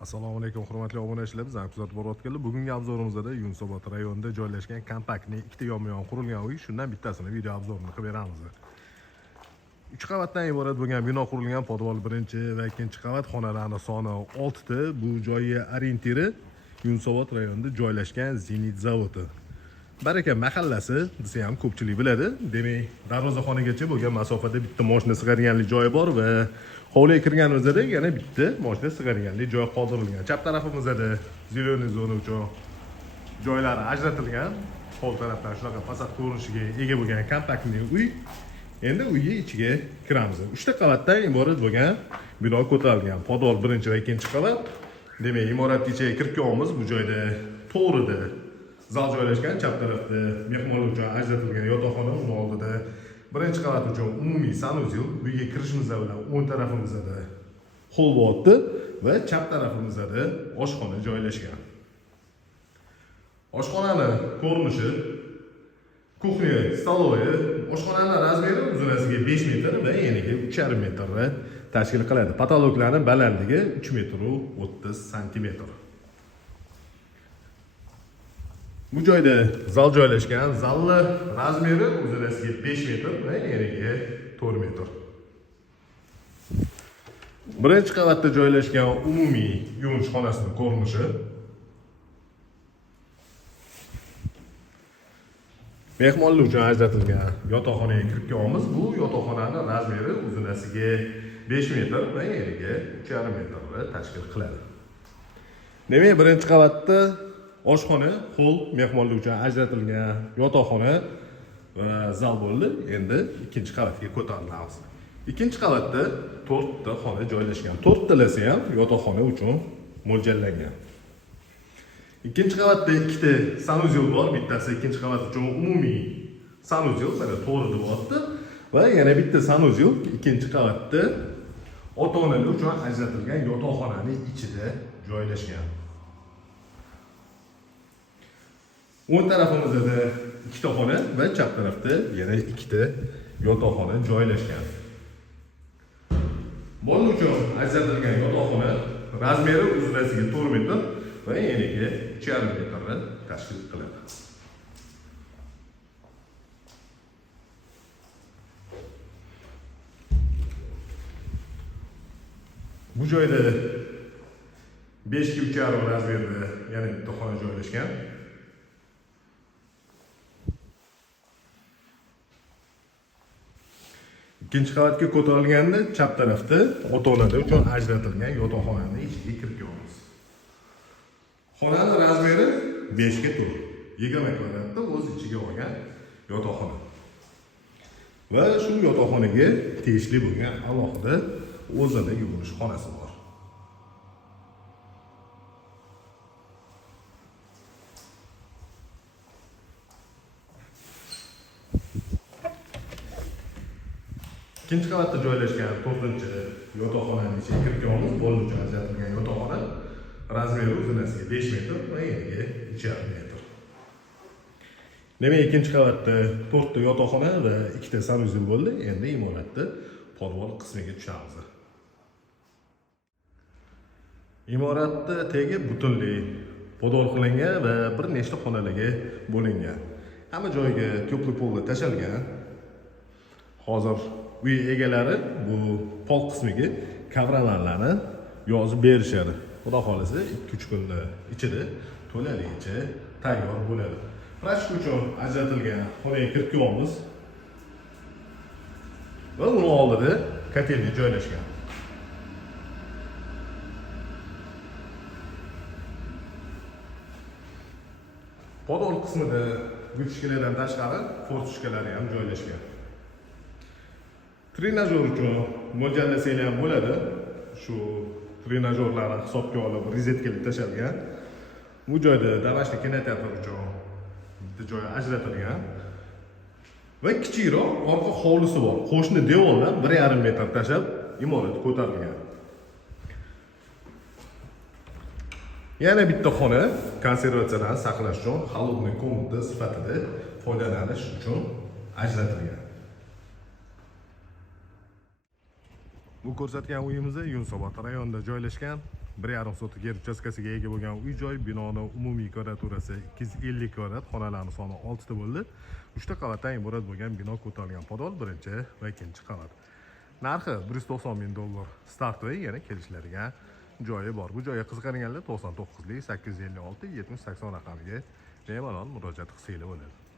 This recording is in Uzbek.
Assalomu alaykum hurmatli obunachilar, bizani kuzatib borayotganlar. Bugungi obzorimizda Yunusobod rayonida joylashgan kompaktli ikkita yonma-yon qurilgan uy, shundan bittasini video obzorini qilib beramiz. 3 qavatdan iborat bo'lgan bino qurilgan, podval birinchi va ikkinchi qavat, xonalarning soni 6 ta. Bu joyga orientiri Yunusobod rayonida joylashgan Zenit zavodi. Baraka mahallasi desa ham ko'pchilik biladi. Demak, darvozaxonagacha bo'lgan masofada bitta mashina sig'adiganlik joyi bor va hovliga kirganimizda yana bitta mashina sig'adiganlik joy qoldirilgan. Chap tarafimizda zeleniy zona uchun joylari ajratilgan. Qo'l tarafdan shunaqa fasad ko'rinishiga ega bo'lgan kompaktli uy. Endi uyga ichiga kiramiz. 3 ta qavatdan iborat bo'lgan bino ko'tarilgan. Podval birinchi va ikkinchi qavat. Demak, imorat ichiga kirib kelamiz. Bu joyda to'g'rida zal joylashgan, chap tarafda mehmonlar uchun ajratilgan yotoqxona, uning oldida birinchi qavat uchun umumiy sanuzel, uyga kirishimiz bilan o'ng tarafimizda hol bo'lyapti va chap tarafimizda oshxona joylashgan. Oshxonani ko'rinishi, kuxnya, stolovi, oshxonaning razmeri uzunasiga 5 metr va eniga 3,5 metrni tashkil qiladi. Patologlarning balandligi 3 metr 30 santimetr. Bu joyda zal joylashgan. Zalni razmeri uzunasiga 5 metr va eniga 4 metr. Birinchi qavatda joylashgan umumiy yuvinish xonasining ko'rinishi. Mehmonlar uchun ajratilgan yotoqxonaga kirib kelamiz. Bu yotoqxonaning razmeri uzunasiga 5 metr va eniga 3,5 metrni tashkil qiladi. Demak, birinchi qavatda oshxona, hol, mehmonlar uchun ajratilgan yotoqxona va zal bo'ldi. Endi ikkinchi qavatga ko'tarilamiz. Ikkinchi qavatda 4 ta xona joylashgan. 4 talasi ham yotoqxona uchun mo'ljallangan. Ikkinchi qavatda 2 ta sanuzel bor. Bittasi ikkinchi qavat uchun umumiy sanuzel, mana to'g'rida bo'lyapti va yana bitta sanuzel ikkinchi qavatda ota-onalar uchun ajratilgan yotoqxonaning ichida joylashgan. O'ng tarafimizda 2 ta xona va chap tarafda yana 2 ta yotoqxona joylashgan. Bolalar uchun ajratilgan yotoqxona razmeri uzunasiga 4 metr va eniga 3,5 metrni tashkil qiladi. Bu joyda 5 ga 3,5 razmerda yana bitta xona joylashgan. İkinci qavatga ko'tarilganda chap tarafda ota-onalar uchun ajratilgan yotoqxonaning ichiga kirib kelamiz. Xonaning razmeri 5 ga 4, 20 kvadratda o'z ichiga olgan yotoqxona. Va shu yotoqxonaga tegishli bo'lgan alohida o'zida yuvinish xonasi bor. İkinci qavatda joylashgan 4-chi yotoqxonaning ichiga kirib kelamiz. Bolalar uchun ajratilgan yotoqxona razmeri uzunasiga 5 metr va eniga 3,5 metr. Demak, ikkinchi qavatda 4 ta yotoqxona va 2 ta sanuzel bo'ldi. Endi imoratda podval qismiga tushamiz. Imoratda tegi butunlay podval qilingan va bir nechta xonalarga bo'lingan. Hamma joyga ko'prik polga tashalgan. Hozir uy egalari bu pol qismiga kavralarni yozib berishadi. Xudo xolasa 2-3 kunlar ichida to'laligicha tayyor bo'ladi. Prachka uchun ajratilgan xonaga kirib kelamiz. Va uning oldida kotelni joylashgan. Podval qismida gutishkalardan tashqari fortushkalari ham joylashgan. Trenajyor uchun mo'ljallashanglar ham bo'ladi. Shu trenajyorlarni hisobga olib rozetkalar tashalgan. Bu joyda damashli kinoteatr uchun bitta joy ajratilgan. Va kichikroq orqa hovlisi bor. Qo'shni devordan 1,5 metr tashab imorat ko'tarilgan. Yana bitta xona konservatsiyadan saqlash uchun xalqning komnata sifatida foydalanish uchun ajratilgan. Bu ko'rsatgan uyimizda Yunusobod rayonida joylashgan 1,5 sotik yer uchastkasiga ega bo'lgan uy-joy. Binoning umumiy kvadraturasi 250 kvadrat, xonalarning soni 6 ta bo'ldi. 3 ta qavatdan iborat bo'lgan bino ko'tarilgan podol, birinchi va ikkinchi qavat. Narxi 190 ming dollar startda, yana kelishlariga joyi bor. Bu joyga qiziqadiganlar 99 856 70 80 raqamiga bemalol murojaat qilsanglar bo'ladi.